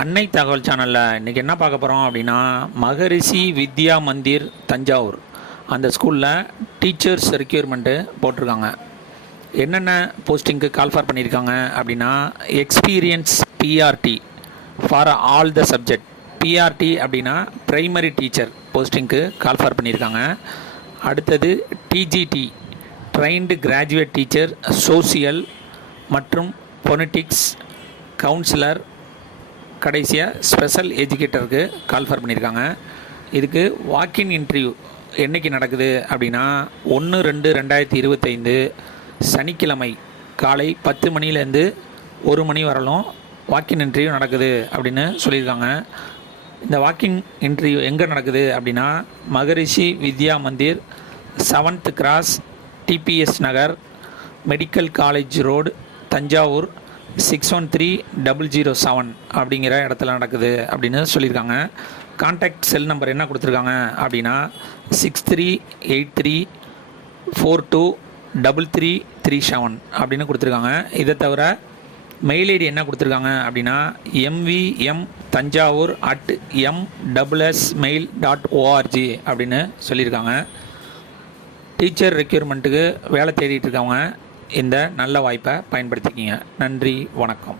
அன்னை தகவல் சேனலில் இன்றைக்கி என்ன பார்க்க போகிறோம் அப்படின்னா, மகரிஷி வித்யா மந்திர் தஞ்சாவூர் அந்த ஸ்கூலில் டீச்சர்ஸ் ரெக்யூர்மெண்ட்டு போட்டிருக்காங்க. என்னென்ன போஸ்டிங்க்கு கால்ஃபார் பண்ணியிருக்காங்க அப்படின்னா, experience BRT for all the subject. BRT அப்படின்னா ப்ரைமரி டீச்சர் போஸ்டிங்க்கு கால்ஃபார் பண்ணியிருக்காங்க. அடுத்தது டிஜிடி ட்ரைன்டு கிராஜுவேட் டீச்சர் சோசியல் மற்றும் பொனிட்டிக்ஸ் கவுன்சிலர், கடைசியாக ஸ்பெஷல் எஜுகேட்டருக்கு கால்ஃபார் பண்ணியிருக்காங்க. இதுக்கு வாக்கின் இன்டர்வியூ என்றைக்கு நடக்குது அப்படின்னா 1/2/2025 சனிக்கிழமை காலை 10 மணிலேருந்து 1 மணி வரலும் வாக்கின் இன்டர்வியூ நடக்குது அப்படின்னு சொல்லியிருக்காங்க. இந்த வாக்கின் இன்டர்வியூ எங்கே நடக்குது அப்படின்னா, மகரிஷி Vidya Mandir 7th cross DPS நகர் மெடிக்கல் காலேஜ் ரோடு தஞ்சாவூர் 613007 அப்படிங்கிற இடத்துல நடக்குது அப்படின்னு சொல்லியிருக்காங்க. கான்டாக்ட் செல் நம்பர் என்ன கொடுத்துருக்காங்க அப்படின்னா 6383423337 அப்படின்னு கொடுத்துருக்காங்க. இதை தவிர மெயில் ஐடி என்ன கொடுத்துருக்காங்க அப்படின்னா mvm.tanjavur@mssmail.org அப்படின்னு சொல்லியிருக்காங்க. டீச்சர் ரெக்யூர்மெண்ட்டுக்கு வேலை தேடிட்டு இருக்கவங்க இந்த நல்ல வாய்ப்பை பயன்படுத்திக்கிங்க. நன்றி, வணக்கம்.